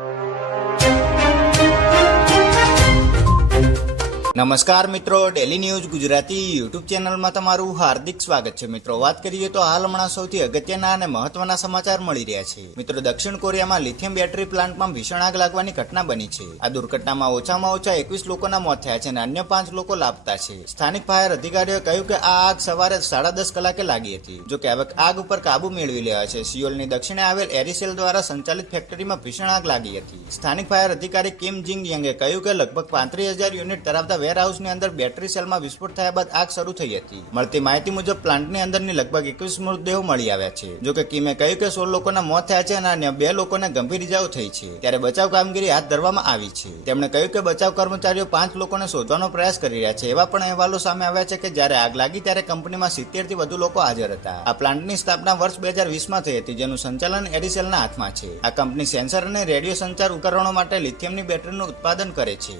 you. નમસ્કાર મિત્રો daily news Gujarati YouTube ચેનલમાં તમારું હાર્દિક સ્વાગત છે. મિત્રો, વાત કરીએ તો હાલ હમણાં સૌથી અગત્યના અને મહત્વના સમાચાર મળી રહ્યા છે. મિત્રો, દક્ષિણ કોરિયામાં લિથિયમ બેટરી પ્લાન્ટમાં ભીષણ આગ લાગવાની ઘટના બની છે. આ દુર્ઘટનામાં ઓછામાં ઓછા એકવીસ લોકોના મોત થયા છે અને અન્ય પાંચ લોકો લાપતા છે. સ્થાનિક ફાયર અધિકારીઓએ કહ્યું કે આ આગ સવારે સાડા દસ કલાકે લાગી હતી. જો કે હવે આગ ઉપર કાબુ મેળવી લેવા છે. સિયોલની દક્ષિણે આવેલ એરિસેલ દ્વારા સંચાલિત ફેક્ટરીમાં ભીષણ આગ લાગી હતી. સ્થાનિક ફાયર અધિકારી કિમ જિંગ યંગે કહ્યું કે લગભગ પાંત્રીસ હજાર યુનિટ ધરાવતા વેરહાઉસની અંદર બેટરી સેલમાં વિસ્ફોટ થયા બાદ આગ શરૂ થઈ હતી. મળતી માહિતી મુજબ, પ્લાન્ટની અંદરની લગભગ એકવીસ મૃતદેહો મળી આવ્યા છે. જો કે કિમે કહ્યું કે સોળ લોકોના મોત થયા છે અને અન્ય બે લોકોને ગંભીર ઇજાઓ થઈ છે. ત્યારે બચાવ કામગીરી હાથ ધરવામાં આવી છે. તેમણે કહ્યું કે બચાવ કર્મચારીઓ પાંચ લોકોને શોધવાનો પ્રયાસ કરી રહ્યા છે. એવા પણ અહેવાલો સામે આવ્યા છે કે જ્યારે આગ લાગી ત્યારે કંપનીમાં સિત્તેરથી વધુ લોકો હાજર હતા. આ પ્લાન્ટની સ્થાપના વર્ષ બે હજાર વીસમાં થઈ હતી, જેનું સંચાલન એડિસેલના હાથમાં છે. આ કંપની સેન્સર અને રેડિયો સંચાર ઉપકરણો માટે લિથિયમની બેટરીનું ઉત્પાદન કરે છે.